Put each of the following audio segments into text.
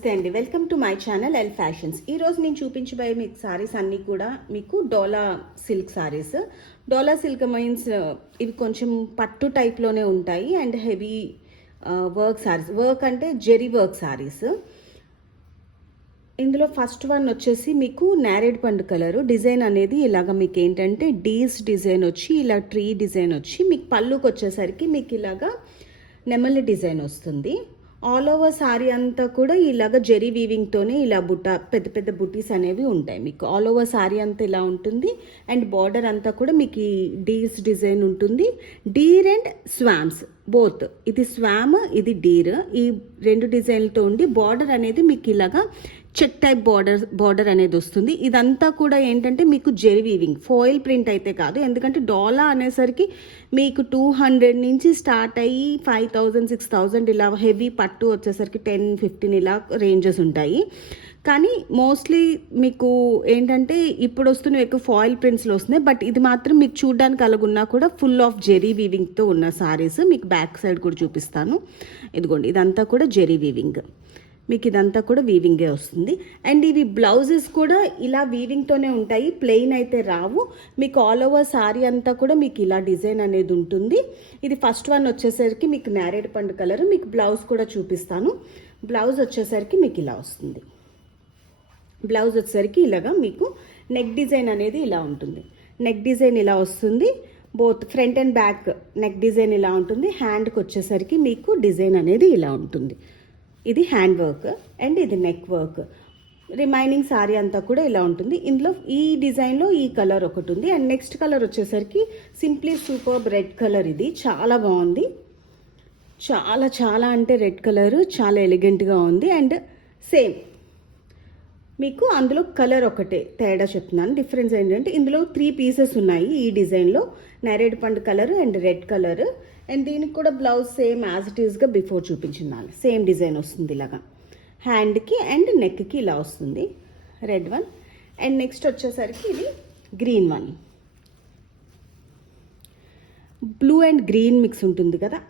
నమస్తే అండి, welcome to my channel L fashions. ఈరోజు నేను చూపించబోయే మీకు సారీస్ అన్నీ కూడా మీకు డోలా సిల్క్ సారీస్. డోలా సిల్క్ మీన్స్ ఇవి కొంచెం పట్టు టైప్లోనే ఉంటాయి and heavy work saris. Work అంటే జెరీ వర్క్ సారీస్. ఇందులో ఫస్ట్ వన్ వచ్చేసి మీకు నేరేడ్ పండు కలరు. డిజైన్ అనేది ఇలాగ మీకు ఏంటంటే డీస్ డిజైన్ వచ్చి ఇలా ట్రీ డిజైన్ వచ్చి మీకు పళ్ళుకి వచ్చేసరికి మీకు ఇలాగా నెమలి డిజైన్ వస్తుంది. ఆల్ ఓవర్ సారీ అంతా కూడా ఇలాగ జెరీ వీవింగ్తోనే ఇలా పెద్ద పెద్ద బుటీస్ అనేవి ఉంటాయి. మీకు ఆల్ ఓవర్ సారీ అంతా ఇలా ఉంటుంది అండ్ బార్డర్ అంతా కూడా మీకు ఈ డీస్ డిజైన్ ఉంటుంది. డీర్ అండ్ స్వామ్స్ బోత్, ఇది స్వామ్ ఇది డీర్, ఈ రెండు డిజైన్లతో ఉండి బార్డర్ అనేది మీకు ఇలాగా చెక్ టైప్ బార్డర్ అనేది వస్తుంది. ఇదంతా కూడా ఏంటంటే మీకు జెరీ వీవింగ్, ఫాయిల్ ప్రింట్ అయితే కాదు. ఎందుకంటే డోలా అనేసరికి మీకు 200 నుంచి స్టార్ట్ అయ్యి 5000 6000 ఇలా హెవీ పట్టు వచ్చేసరికి 10-15 ఇలా రేంజెస్ ఉంటాయి. కానీ మోస్ట్లీ మీకు ఏంటంటే ఇప్పుడు వస్తున్న ఎక్కువ ఫాయిల్ ప్రింట్స్లో వస్తున్నాయి. బట్ ఇది మాత్రం మీకు చూడడానికి అలాగున్నా కూడా ఫుల్ ఆఫ్ జెరీ వీవింగ్తో ఉన్న సారీస్. మీకు బ్యాక్ సైడ్ కూడా చూపిస్తాను. ఇదిగోండి, ఇదంతా కూడా జెరీ వీవింగ్, మీకు ఇదంతా కూడా వీవింగే వస్తుంది. అండ్ ఇవి బ్లౌజెస్ కూడా ఇలా వీవింగ్తోనే ఉంటాయి, ప్లెయిన్ అయితే రావు. మీకు ఆల్ ఓవర్ సారీ అంతా కూడా మీకు ఇలా డిజైన్ అనేది ఉంటుంది. ఇది ఫస్ట్ వన్ వచ్చేసరికి మీకు నేరేడ్ పండు కలర్. మీకు బ్లౌజ్ కూడా చూపిస్తాను. బ్లౌజ్ వచ్చేసరికి మీకు ఇలా వస్తుంది. బ్లౌజ్ వచ్చేసరికి ఇలాగా మీకు నెక్ డిజైన్ అనేది ఇలా ఉంటుంది. నెక్ డిజైన్ ఇలా వస్తుంది. Both front and back neck design ఇలా ఉంటుంది. హ్యాండ్కి వచ్చేసరికి మీకు డిజైన్ అనేది ఇలా ఉంటుంది. ఇది హ్యాండ్ వర్క్ అండ్ ఇది నెక్ వర్క్. రిమైనింగ్ సారీ అంతా కూడా ఇలా ఉంటుంది. ఇందులో ఈ డిజైన్లో ఈ కలర్ ఒకటి ఉంది. అండ్ నెక్స్ట్ కలర్ వచ్చేసరికి సింప్లీ సూపర్బ్ రెడ్ కలర్. ఇది చాలా బాగుంది, చాలా చాలా అంటే రెడ్ కలర్ చాలా ఎలిగెంట్గా ఉంది. అండ్ సేమ్ మీకు అందులో కలర్ ఒకటే తేడా చెప్తున్నాను. డిఫరెన్స్ ఏంటంటే ఇందులో 3 పీసెస్ ఉన్నాయి ఈ డిజైన్లో, నేరేడ్ పండు colour and red colour. And దీనికి కూడా బ్లౌజ్ సేమ్ యాజ్ ఇట్ ఈస్గా బిఫోర్ చూపించినాను. సేమ్ డిజైన్ వస్తుంది ఇలాగా హ్యాండ్కి అండ్ నెక్కి ఇలా వస్తుంది రెడ్ వన్. అండ్ నెక్స్ట్ వచ్చేసరికి ఇది green one, blue and green mix ఉంటుంది కదా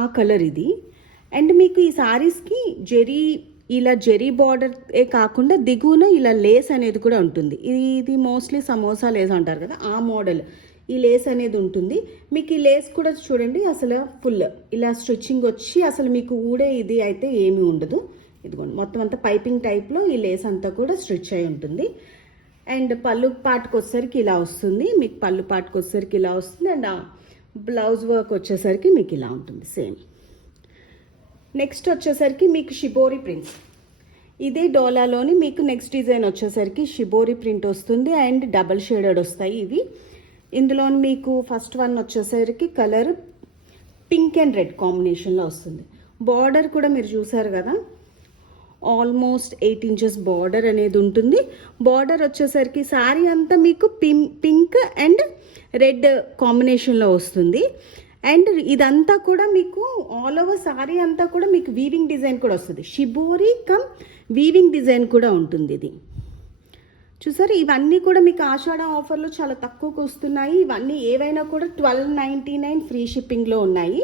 ఆ కలర్ ఇది. అండ్ మీకు ఈ సారీస్కి ఇలా జెరీ బార్డర్ కాకుండా దిగువన ఇలా లేస్ అనేది కూడా ఉంటుంది. ఇది మోస్ట్లీ సమోసా లేస్ అంటారు కదా, ఆ మోడల్ ఈ లేస్ అనేది ఉంటుంది. మీకు ఈ లేస్ కూడా చూడండి అసలు ఫుల్ ఇలా స్టిచ్చింగ్ వచ్చి అసలు మీకు ఊడే ఇది అయితే ఏమీ ఉండదు. ఇదిగోండి, మొత్తం అంతా పైపింగ్ టైప్లో ఈ లేస్ అంతా కూడా స్టిచ్ అయి ఉంటుంది. అండ్ పళ్ళు పాటుకు వచ్చేసరికి ఇలా వస్తుంది. మీకు పళ్ళు పాటుకు వచ్చేసరికి ఇలా వస్తుంది. అండ్ బ్లౌజ్ వర్క్ వచ్చేసరికి మీకు ఇలా ఉంటుంది సేమ్. నెక్స్ట్ వచ్చేసరికి మీకు షిబోరి ప్రింట్స్. ఇదే డోలాలోని మీకు నెక్స్ట్ డిజైన్ వచ్చేసరికి షిబోరి ప్రింట్ వస్తుంది అండ్ డబల్ షేడెడ్ వస్తాయి ఇవి. ఇందులో మీకు ఫస్ట్ వన్ వచ్చేసరికి కలర్ పింక్ అండ్ రెడ్ కాంబినేషన్లో వస్తుంది. బార్డర్ కూడా మీరు చూసారు కదా, ఆల్మోస్ట్ 8 ఇంచెస్ బార్డర్ అనేది ఉంటుంది. బార్డర్ వచ్చేసరికి సారీ అంతా మీకు పింక్ అండ్ రెడ్ కాంబినేషన్లో వస్తుంది. అండ్ ఇదంతా కూడా మీకు ఆల్ ఓవర్ సారీ అంతా కూడా మీకు వీవింగ్ డిజైన్ కూడా వస్తుంది. షిబోరి కమ్ వీవింగ్ డిజైన్ కూడా ఉంటుంది. ఇది చూసారు, ఇవన్నీ కూడా మీకు ఆషాఢ ఆఫర్లో చాలా తక్కువకు వస్తున్నాయి. ఇవన్నీ ఏవైనా కూడా 1299 ఫ్రీ షిప్పింగ్లో ఉన్నాయి.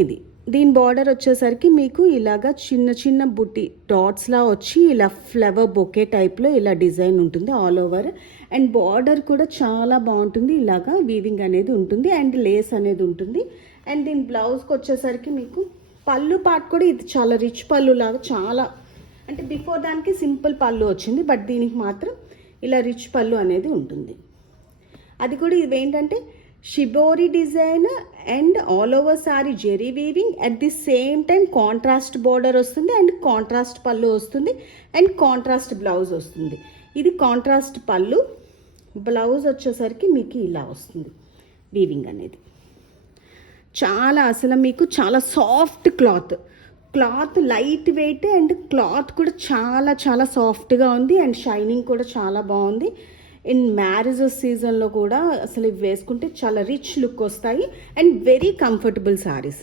ఇది దీని బార్డర్ వచ్చేసరికి మీకు ఇలాగా చిన్న చిన్న బుట్టి డాట్స్లా వచ్చి ఇలా ఫ్లవర్ బొకే టైప్లో ఇలా డిజైన్ ఉంటుంది ఆల్ ఓవర్. అండ్ బార్డర్ కూడా చాలా బాగుంటుంది, ఇలాగా వీవింగ్ అనేది ఉంటుంది అండ్ లేస్ అనేది ఉంటుంది. అండ్ దీని బ్లౌజ్కి వచ్చేసరికి మీకు పళ్ళు పార్ట్ కూడా ఇది చాలా రిచ్ పళ్ళు లాగా, చాలా అంటే బిఫోర్ దానికి సింపుల్ పళ్ళు వచ్చింది, బట్ దీనికి మాత్రం ఇలా రిచ్ పళ్ళు అనేది ఉంటుంది. అది కూడా ఇది ఏంటంటే shibori design and all over sari zari weaving, at the same time contrast border వస్తుంది అండ్ కాంట్రాస్ట్ పళ్ళు వస్తుంది అండ్ కాంట్రాస్ట్ బ్లౌజ్ వస్తుంది. ఇది కాంట్రాస్ట్ పళ్ళు, బ్లౌజ్ వచ్చేసరికి మీకు ఇలా వస్తుంది వీవింగ్ అనేది. చాలా అసలు మీకు చాలా soft cloth light weight and cloth కూడా చాలా చాలా సాఫ్ట్గా ఉంది అండ్ షైనింగ్ కూడా చాలా బాగుంది. ఇన్ మ్యారేజెస్ సీజన్లో కూడా అసలు ఇవి వేసుకుంటే చాలా రిచ్ లుక్ వస్తాయి అండ్ వెరీ కంఫర్టబుల్ సారీస్.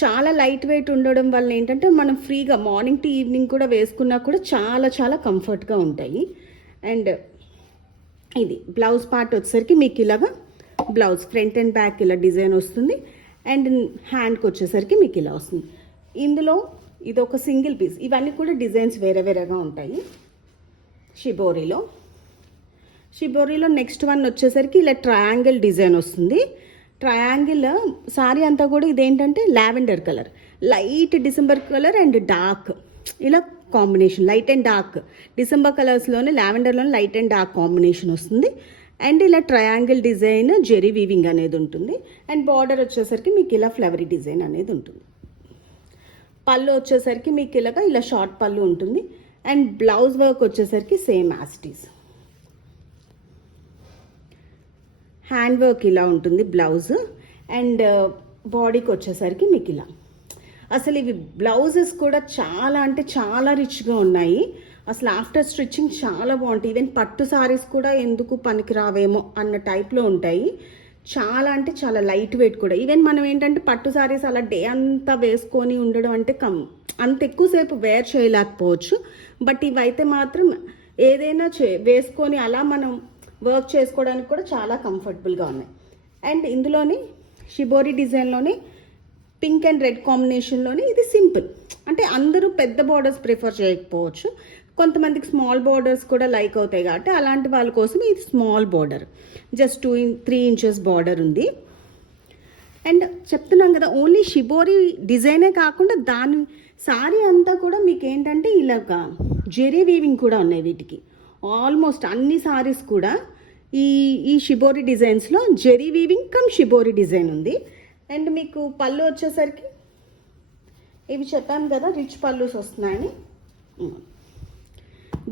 చాలా లైట్ వెయిట్ ఉండడం వల్ల ఏంటంటే మనం ఫ్రీగా మార్నింగ్ టు ఈవినింగ్ కూడా వేసుకున్నా కూడా చాలా చాలా కంఫర్ట్గా ఉంటాయి. అండ్ ఇది బ్లౌజ్ పార్ట్ వచ్చేసరికి మీకు ఇలాగా బ్లౌజ్ ఫ్రంట్ అండ్ బ్యాక్ ఇలా డిజైన్ వస్తుంది అండ్ హ్యాండ్కి వచ్చేసరికి మీకు ఇలా వస్తుంది. ఇందులో ఇది ఒక సింగిల్ పీస్. ఇవన్నీ కూడా డిజైన్స్ వేరే వేరేగా ఉంటాయి. షిబోరీలో నెక్స్ట్ వన్ వచ్చేసరికి ఇలా ట్రయాంగిల్ డిజైన్ వస్తుంది. ట్రయాంగిల్ సారీ అంతా కూడా ఇదేంటంటే lavender colour, light December colour and dark, ఇలా combination light and dark. December కలర్స్లోనే లావెండర్లోనే లైట్ అండ్ డార్క్ కాంబినేషన్ వస్తుంది. అండ్ ఇలా ట్రయాంగిల్ డిజైన్ జెరీ వీవింగ్ అనేది ఉంటుంది. అండ్ బార్డర్ వచ్చేసరికి మీకు ఇలా ఫ్లవరీ డిజైన్ అనేది ఉంటుంది. పళ్ళు వచ్చేసరికి మీకు ఇలా షార్ట్ పళ్ళు ఉంటుంది. అండ్ బ్లౌజ్ వర్క్ వచ్చేసరికి same as it is. Hand work ఇలా ఉంటుంది బ్లౌజ్. అండ్ బాడీకి వచ్చేసరికి మీకు ఇలా. అసలు ఇవి బ్లౌజెస్ కూడా చాలా అంటే చాలా రిచ్గా ఉన్నాయి. అసలు ఆఫ్టర్ స్టిచ్చింగ్ చాలా బాగుంటాయి. ఈవెన్ పట్టు సారీస్ కూడా ఎందుకు పనికిరావేమో అన్న టైప్లో ఉంటాయి. చాలా అంటే చాలా లైట్ వెయిట్ కూడా. ఈవెన్ మనం ఏంటంటే పట్టు సారీస్ అలా డే అంతా వేసుకొని ఉండడం అంటే అంత ఎక్కువసేపు వేర్ చేయలేకపోవచ్చు. బట్ ఇవైతే మాత్రం ఏదైనా వేసుకొని అలా మనం వర్క్ చేసుకోవడానికి కూడా చాలా కంఫర్టబుల్గా ఉన్నాయి. అండ్ ఇందులోని షిబోరి డిజైన్లోని పింక్ అండ్ రెడ్ కాంబినేషన్లోని ఇది సింపుల్. అంటే అందరూ పెద్ద బార్డర్స్ ప్రిఫర్ చేయకపోవచ్చు, కొంతమందికి స్మాల్ బార్డర్స్ కూడా లైక్ అవుతాయి కాబట్టి అలాంటి వాళ్ళ కోసం ఇది small border, just 3 inches border ఉంది. అండ్ చెప్తున్నాం కదా, ఓన్లీ షిబోరి డిజైనే కాకుండా దాని సారీ అంతా కూడా మీకు ఏంటంటే ఇలాగా జెరీ వీవింగ్ కూడా ఉన్నాయి వీటికి. ఆల్మోస్ట్ అన్ని సారీస్ కూడా ఈ షిబోరి డిజైన్స్లో zari weaving come shibori design ఉంది. అండ్ మీకు పళ్ళు వచ్చేసరికి ఇవి చెప్పాను కదా రిచ్ పళ్ళుస్ వస్తున్నాయని,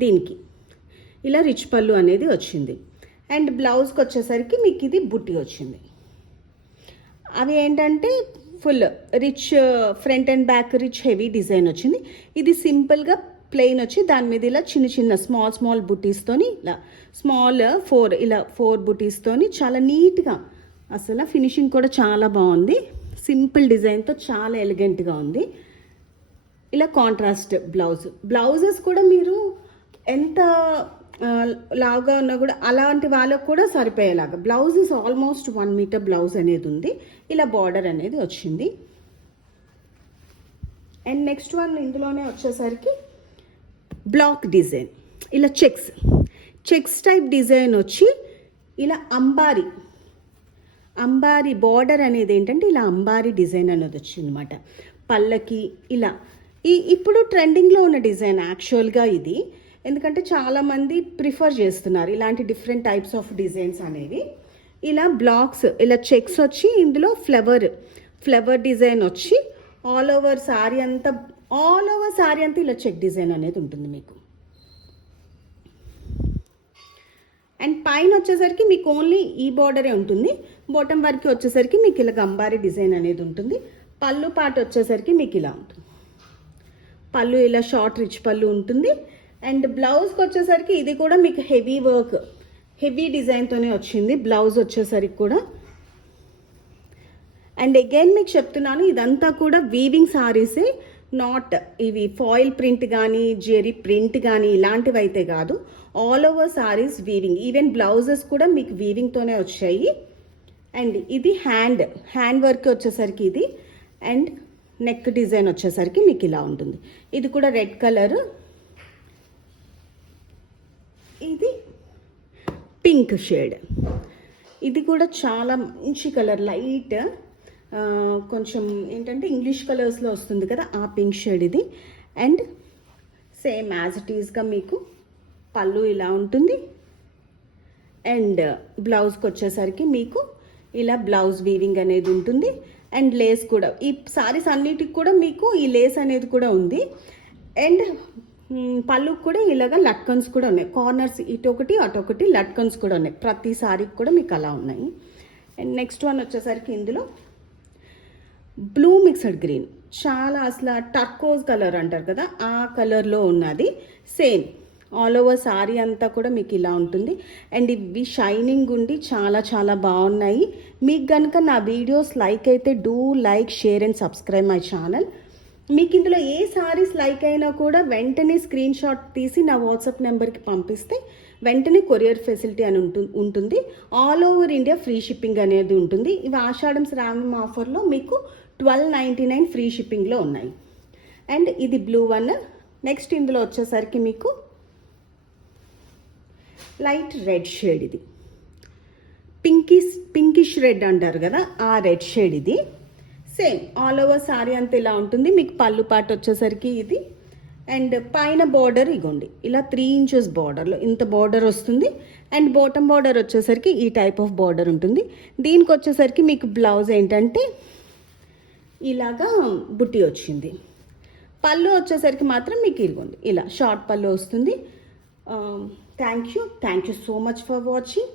దీనికి ఇలా రిచ్ పళ్ళు అనేది వచ్చింది. అండ్ బ్లౌజ్కి వచ్చేసరికి మీకు ఇది బుట్టి వచ్చింది. అవి ఏంటంటే full rich front and back rich heavy design వచ్చింది. ఇది సింపుల్గా ప్లెయిన్ వచ్చి దాని మీద ఇలా చిన్న చిన్న స్మాల్ బుటీస్తోని ఇలా ఫోర్ బుటీస్తోని చాలా నీట్గా, అసలు ఫినిషింగ్ కూడా చాలా బాగుంది. సింపుల్ డిజైన్తో చాలా ఎలిగెంట్గా ఉంది. ఇలా కాంట్రాస్ట్ బ్లౌజెస్ కూడా మీరు ఎంత లావుగా ఉన్నా కూడా అలాంటి వాళ్ళకు కూడా సరిపోయేలాగా blouse is almost 1 metre blouse అనేది ఉంది. ఇలా బార్డర్ అనేది వచ్చింది. అండ్ నెక్స్ట్ వన్ ఇందులోనే వచ్చేసరికి బ్లాక్ డిజైన్, ఇలా చెక్స్ టైప్ డిజైన్ వచ్చి ఇలా అంబారీ బార్డర్ అనేది ఏంటంటే ఇలా అంబారీ డిజైన్ అనేది వచ్చింది అనమాట. పళ్ళకి ఇలా ఇప్పుడు ట్రెండింగ్లో ఉన్న డిజైన్ యాక్చువల్గా ఇది. ఎందుకంటే చాలామంది ప్రిఫర్ చేస్తున్నారు ఇలాంటి డిఫరెంట్ టైప్స్ ఆఫ్ డిజైన్స్ అనేవి. ఇలా బ్లాక్స్ ఇలా చెక్స్ వచ్చి ఇందులో ఫ్లవర్ డిజైన్ వచ్చి ఆల్ ఓవర్ సారీ అంతా ఇలా చెక్ డిజైన్ అనేది ఉంటుంది మీకు. అండ్ పైన వచ్చేసరికి మీకు ఓన్లీ ఈ బార్డరే ఉంటుంది. బాటమ్ వరకు వచ్చేసరికి మీకు ఇలా గంబారీ డిజైన్ అనేది ఉంటుంది. పళ్ళు పాట వచ్చేసరికి మీకు ఇలా ఉంటుంది. పళ్ళు ఇలా షార్ట్ రిచ్ పళ్ళు ఉంటుంది. అండ్ బ్లౌజ్కి వచ్చేసరికి ఇది కూడా మీకు హెవీ డిజైన్తోనే వచ్చింది బ్లౌజ్ వచ్చేసరికి కూడా. అండ్ అగైన్ మీకు చెప్తున్నాను, ఇదంతా కూడా వీవింగ్ సారీసే, నాట్ ఇవి ఫాయిల్ ప్రింట్ కానీ జెరీ ప్రింట్ కానీ ఇలాంటివి అయితే కాదు. All over saris weaving. Even blouses కూడా మీకు వీవింగ్తోనే వచ్చాయి. అండ్ ఇది హ్యాండ్ వర్క్ వచ్చేసరికి ఇది. అండ్ నెక్ డిజైన్ వచ్చేసరికి మీకు ఇలా ఉంటుంది. ఇది కూడా రెడ్ కలర్, ఇది పింక్ షేడ్. ఇది కూడా చాలా మంచి కలర్, లైట్ కొంచెం ఏంటంటే ఇంగ్లీష్ కలర్స్లో వస్తుంది కదా ఆ పింక్ షేడ్ ఇది. అండ్ సేమ్ యాజ్ ఇట్ ఈస్గా మీకు పళ్ళు ఇలా ఉంటుంది. అండ్ బ్లౌజ్కి వచ్చేసరికి మీకు ఇలా బ్లౌజ్ వీవింగ్ అనేది ఉంటుంది. అండ్ లేస్ కూడా ఈ సారీస్ అన్నిటికి కూడా మీకు ఈ లేస్ అనేది కూడా ఉంది. అండ్ పళ్ళుకి కూడా ఇలాగా లట్కన్స్ కూడా ఉన్నాయి. కార్నర్స్ ఇటొకటి అటొకటి లట్కన్స్ కూడా ఉన్నాయి. ప్రతి సారీకి కూడా మీకు అలా ఉన్నాయి. అండ్ నెక్స్ట్ వన్ వచ్చేసరికి ఇందులో బ్లూ మిక్స్డ్ గ్రీన్, చాలా అసలు టర్కోజ్ కలర్ అంటారు కదా ఆ కలర్లో ఉన్నది. సేమ్ ఆల్ ఓవర్ సారీ అంతా కూడా మీకు ఇలా ఉంటుంది. అండ్ ఇవి షైనింగ్ ఉండి చాలా చాలా బాగున్నాయి. మీకు కనుక నా వీడియోస్ లైక్ అయితే do like, share and subscribe my channel. మీకు ఇందులో ఏ సారీస్ లైక్ అయినా కూడా వెంటనే స్క్రీన్ షాట్ తీసి నా వాట్సాప్ నెంబర్కి పంపిస్తే వెంటనే కొరియర్ ఫెసిలిటీ అని ఉంటుంది. All over India free shipping అనేది ఉంటుంది. ఇవి ఆషాఢం శ్రావణం ఆఫర్లో మీకు 1299 ఫ్రీ షిప్పింగ్లో ఉన్నాయి. అండ్ ఇది బ్లూ వన్. నెక్స్ట్ ఇందులో వచ్చేసరికి మీకు లైట్ రెడ్ షేడ్, ఇది పింకిష్ రెడ్ అంటారు కదా, ఆ రెడ్ షేడ్ ఇది. సేమ్ ఆల్ ఓవర్ సారీ అంతా ఇలా ఉంటుంది. మీకు పళ్ళు పాటు వచ్చేసరికి ఇది, అండ్ పైన బార్డర్ ఇగోండి ఇలా 3 ఇంచెస్ బార్డర్లో ఇంత బార్డర్ వస్తుంది. అండ్ బాటమ్ బార్డర్ వచ్చేసరికి ఈ టైప్ ఆఫ్ బార్డర్ ఉంటుంది. దీనికి వచ్చేసరికి మీకు బ్లౌజ్ ఏంటంటే ఇలాగా బుట్టి వచ్చింది. పళ్ళు వచ్చేసరికి మాత్రం మీకు ఇదిగోండి ఇలా షార్ట్ పళ్ళు వస్తుంది. Thank you so much for watching.